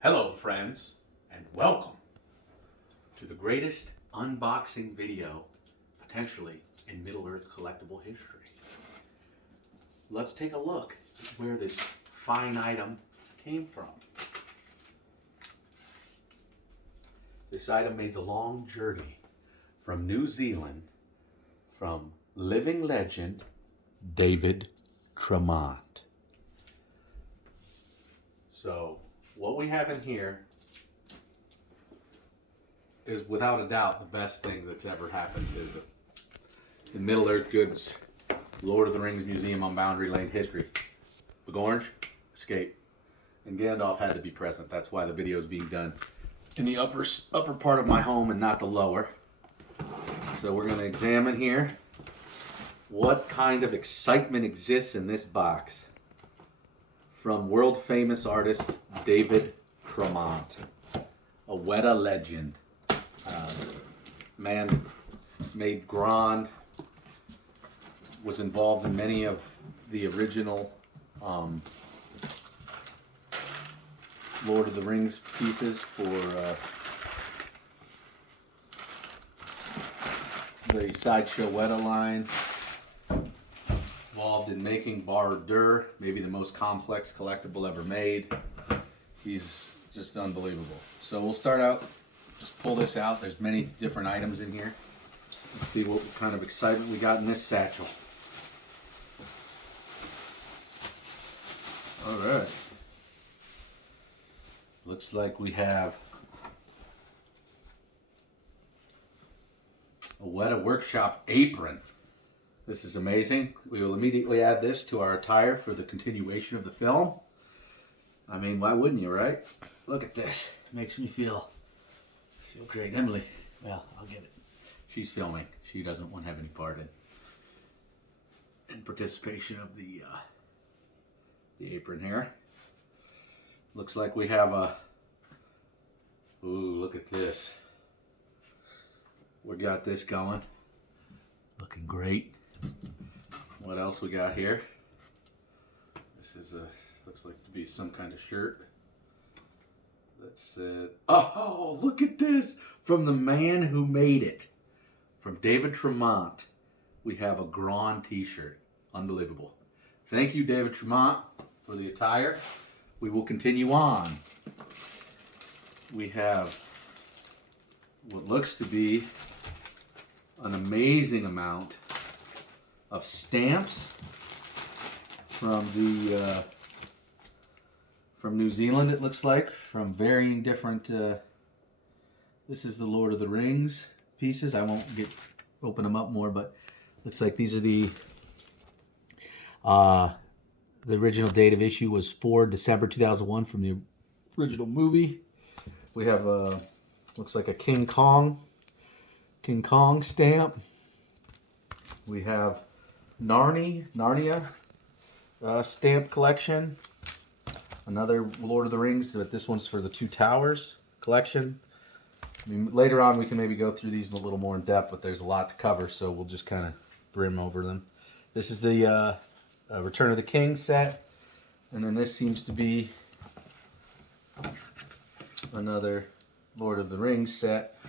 Hello friends, and welcome to the greatest unboxing video potentially in Middle-earth collectible history. Let's take a look at where this fine item came from. This item made the long journey from New Zealand from living legend David Tremont. So what we have in here is without a doubt the best thing that's ever happened to the Middle-earth Goods Lord of the Rings Museum on Boundary Lane history. Big Orange, Escape, and Gandalf had to be present. That's why the video is being done in the upper part of my home and not the lower. So we're going to examine here what kind of excitement exists in this box from world famous artist David Tremont, a Weta legend. Man made Grand, was involved in many of the original Lord of the Rings pieces for the Sideshow Weta line. Involved in making Bar-Dur, maybe the most complex collectible ever made. He's just unbelievable. So we'll start out, just pull this out. There's many different items in here. Let's see what kind of excitement we got in this satchel. All right. Looks like we have a Weta Workshop apron. This is amazing. We will immediately add this to our attire for the continuation of the film. I mean, why wouldn't you, right? Look at this. It makes me feel great. Emily, well, I'll get it. She's filming. She doesn't want to have any part in participation of the apron here. Looks like we have a, ooh, look at this. We got this going. Looking great. What else we got here? This is a, looks like to be some kind of shirt. That's it. Oh, look at this! From the man who made it. From David Tremont. We have a Grand t-shirt. Unbelievable. Thank you, David Tremont, for the attire. We will continue on. We have what looks to be an amazing amount of stamps from the from New Zealand. It looks like from varying different. This is the Lord of the Rings pieces. I won't open them up more, but looks like these are the original date of issue was 4 December 2001 from the original movie. We have looks like a King Kong stamp. We have Narnia stamp collection. Another Lord of the Rings, but this one's for the Two Towers collection. I mean, later on we can maybe go through these a little more in depth, but there's a lot to cover, so we'll just kind of brim over them. This is the Return of the King set, and then this seems to be another Lord of the Rings set.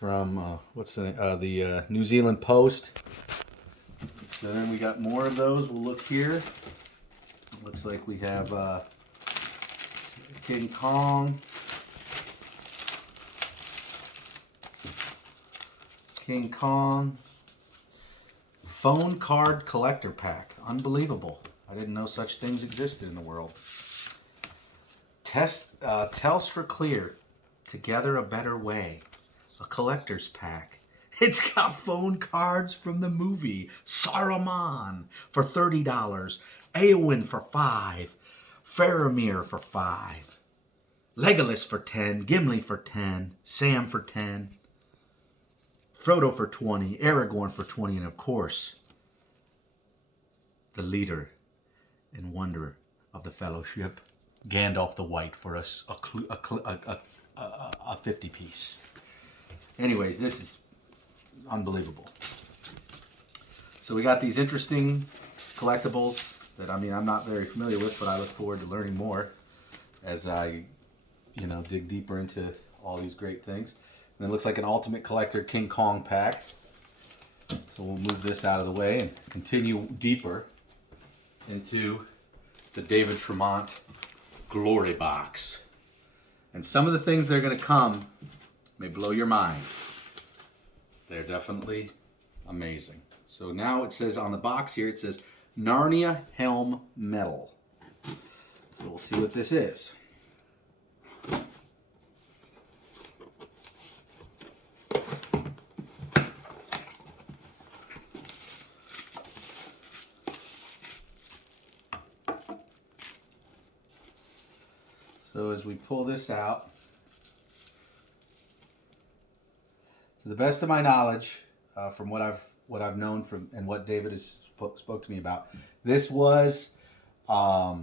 From what's the New Zealand Post. So then we got more of those. We'll look here. Looks like we have King Kong, phone card collector pack. Unbelievable. I didn't know such things existed in the world. Telstra Clear, Together a Better Way. A collector's pack. It's got phone cards from the movie Saruman for $30, Eowyn for $5, Faramir for $5, Legolas for $10, Gimli for $10, Sam for $10, Frodo for $20, Aragorn for $20, and of course, the leader and wonder of the Fellowship, Gandalf the White, for a 50 piece. Anyways, this is unbelievable. So we got these interesting collectibles that I'm not very familiar with, but I look forward to learning more as I, dig deeper into all these great things. And it looks like an Ultimate Collector King Kong pack. So we'll move this out of the way and continue deeper into the David Tremont Glory Box. And some of the things that are going to come may blow your mind. They're definitely amazing. So now it says on the box here, it says Narnia Helm Metal. So we'll see what this is. So as we pull this out, to the best of my knowledge, from what I've known from and what David has spoke to me about, this was a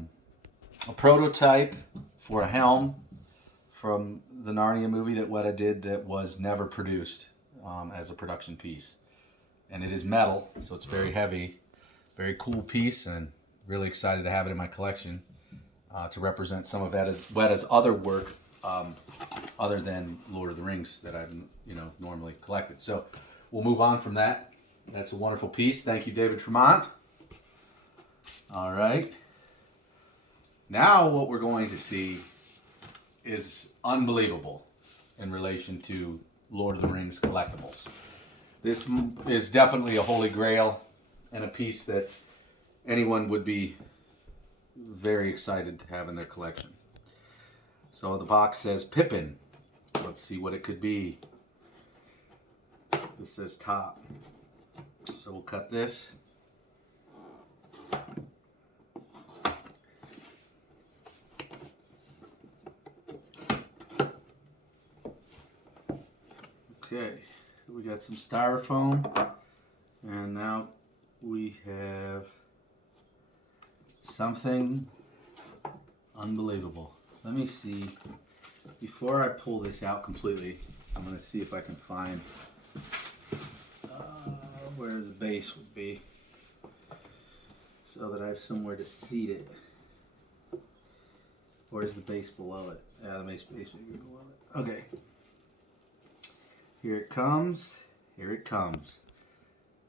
prototype for a helm from the Narnia movie that Weta did that was never produced as a production piece, and it is metal, so it's very heavy, very cool piece, and really excited to have it in my collection. To represent some of Weta's other work, other than Lord of the Rings that I've normally collected. So we'll move on from that. That's a wonderful piece. Thank you, David Tremont. All right. Now what we're going to see is unbelievable in relation to Lord of the Rings collectibles. This is definitely a holy grail and a piece that anyone would be very excited to have in their collection. So the box says Pippin. Let's see what it could be. This says top. So we'll cut this. Okay, so we got some styrofoam, and now we have something unbelievable. Let me see. Before I pull this out completely, I'm going to see if I can find where the base would be so that I have somewhere to seat it. Or is the base below it? Yeah, the base may be below it. Okay. Here it comes. Here it comes.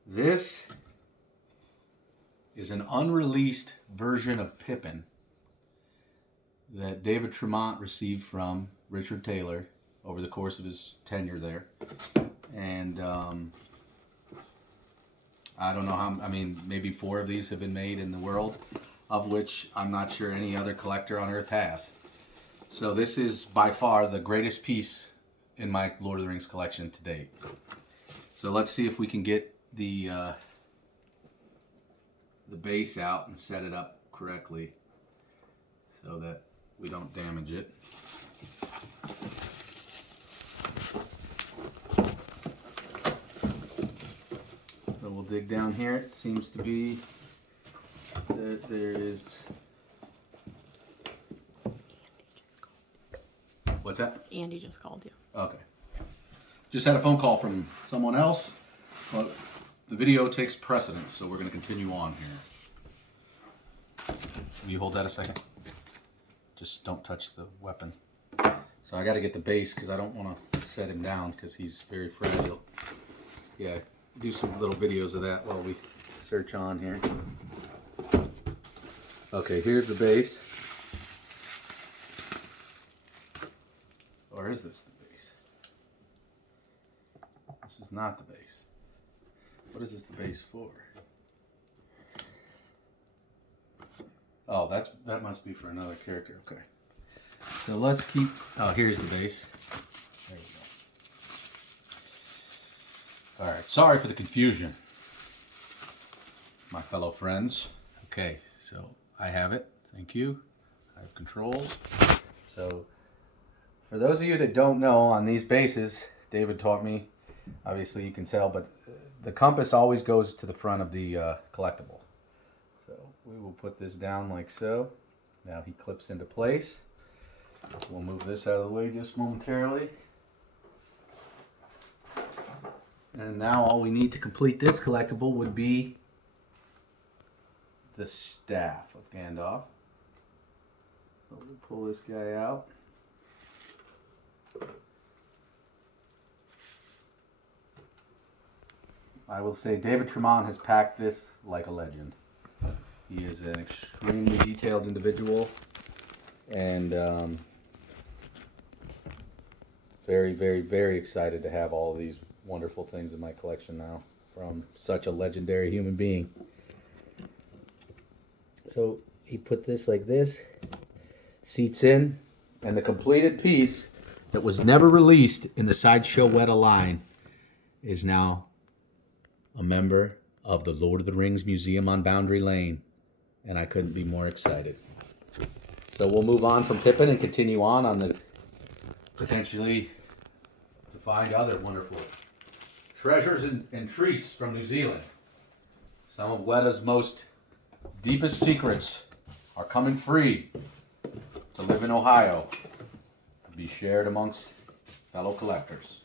This is an unreleased version of Pippin that David Tremont received from Richard Taylor over the course of his tenure there. And I don't know how, maybe 4 of these have been made in the world, of which I'm not sure any other collector on earth has. So this is by far the greatest piece in my Lord of the Rings collection to date. So let's see if we can get the base out and set it up correctly so that we don't damage it. So we'll dig down here. It seems to be that there is... What's that? Andy just called you. Okay. Just had a phone call from someone else, but the video takes precedence, so we're going to continue on here. Will you hold that a second? Just don't touch the weapon. So I got to get the base because I don't want to set him down because he's very fragile. Yeah, do some little videos of that while we search on here. Okay, here's the base. Or is this the base? This is not the base. What is this the base for? Oh, that must be for another character. Okay. So let's keep... Oh, here's the base. There we go. Alright, sorry for the confusion, my fellow friends. Okay, so I have it. Thank you. I have controls. So, for those of you that don't know, on these bases, David taught me, obviously you can tell, but the compass always goes to the front of the collectible. So we will put this down like so. Now he clips into place. We'll move this out of the way just momentarily. And now all we need to complete this collectible would be the staff of Gandalf. So we'll pull this guy out. I will say David Tremont has packed this like a legend. He is an extremely detailed individual, and very, very, very excited to have all of these wonderful things in my collection now from such a legendary human being. So he put this like this, seats in, and the completed piece that was never released in the Sideshow Weta line is now a member of the Lord of the Rings Museum on Boundary Lane, and I couldn't be more excited. So we'll move on from Pippin and continue on the potentially to find other wonderful treasures and treats from New Zealand. Some of Weta's most deepest secrets are coming free to live in Ohio, to be shared amongst fellow collectors.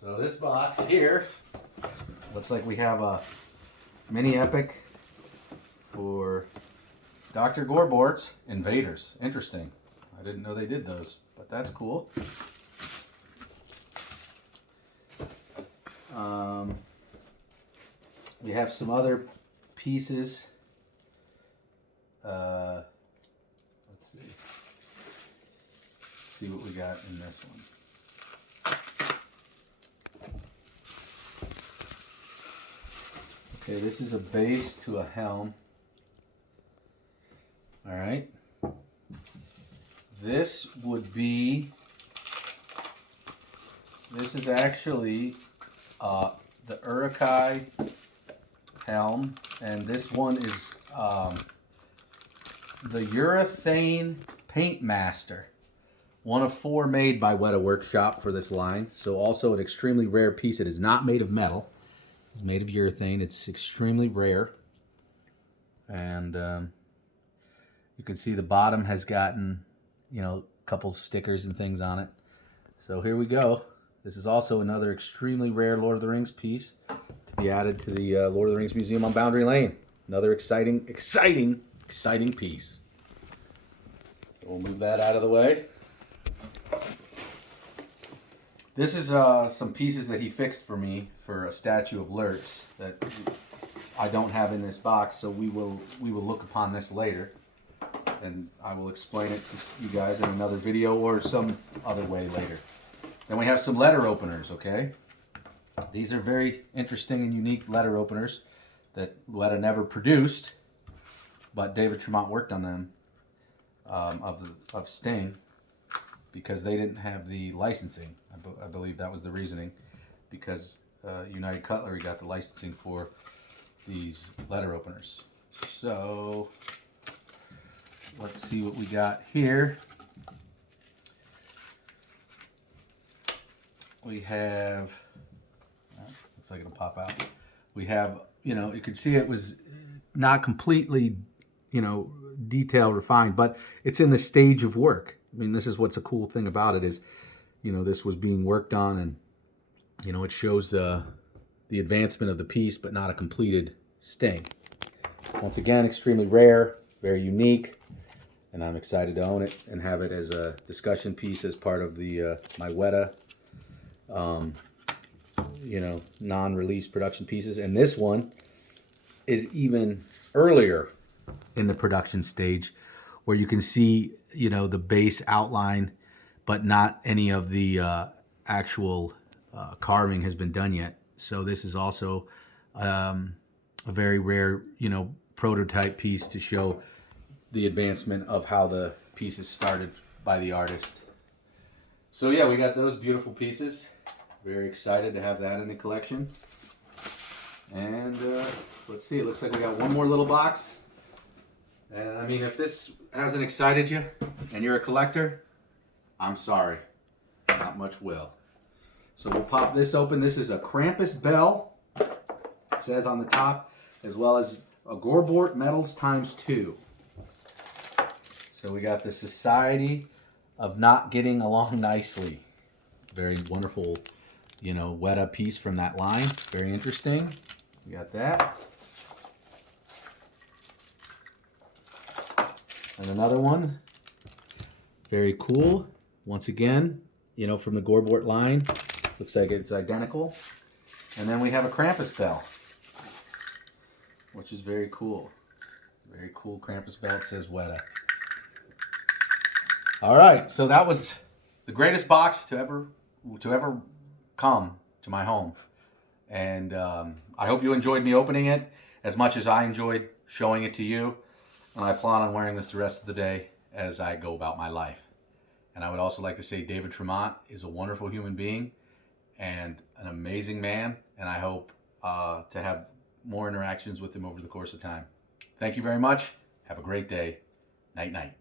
So this box here looks like we have a mini epic for Dr. Gorbort's Invaders. Interesting. I didn't know they did those, but that's cool. We have some other pieces. Let's see what we got in this one. Okay, this is a base to a helm. All right. This is actually the Uruk-hai helm, and this one is the Urethane Paint Master. One of 4 made by Weta Workshop for this line. So also an extremely rare piece. It is not made of metal. It's made of urethane. It's extremely rare. And you can see the bottom has gotten, a couple stickers and things on it. So here we go. This is also another extremely rare Lord of the Rings piece to be added to the Lord of the Rings Museum on Boundary Lane. Another exciting piece. So we'll move that out of the way. This is some pieces that he fixed for me for a statue of Lurtz that I don't have in this box, so we will look upon this later, and I will explain it to you guys in another video or some other way later. Then we have some letter openers, okay? These are very interesting and unique letter openers that Weta never produced, but David Tremont worked on them of Sting because they didn't have the licensing. I believe that was the reasoning, because United Cutlery got the licensing for these letter openers. So let's see what we got here. We have, looks like it'll pop out. We have, you can see it was not completely, detail refined, but it's in the stage of work. I mean, this is what's a cool thing about it is, this was being worked on, and, it shows the advancement of the piece, but not a completed Sting. Once again, extremely rare, very unique, and I'm excited to own it and have it as a discussion piece as part of the my Weta non-release production pieces. And this one is even earlier in the production stage, where you can see, the base outline, but not any of the actual carving has been done yet. So this is also a very rare, prototype piece to show the advancement of how the pieces started by the artist. So yeah, we got those beautiful pieces. Very excited to have that in the collection. And let's see, it looks like we got one more little box. And I mean, if this hasn't excited you and you're a collector, I'm sorry, not much will. So we'll pop this open. This is a Krampus bell, it says on the top, as well as a Gorbort Medals ×2. So we got the Society of Not Getting Along Nicely. Very wonderful, Weta piece from that line. Very interesting. We got that. And another one. Very cool. Once again, you know, from the Gorbort line. Looks like it's identical. And then we have a Krampus bell, which is very cool. Very cool Krampus bell. It says Weta. All right, so that was the greatest box to ever come to my home. And I hope you enjoyed me opening it as much as I enjoyed showing it to you. And I plan on wearing this the rest of the day as I go about my life. And I would also like to say David Tremont is a wonderful human being and an amazing man. And I hope to have more interactions with him over the course of time. Thank you very much. Have a great day. Night, night.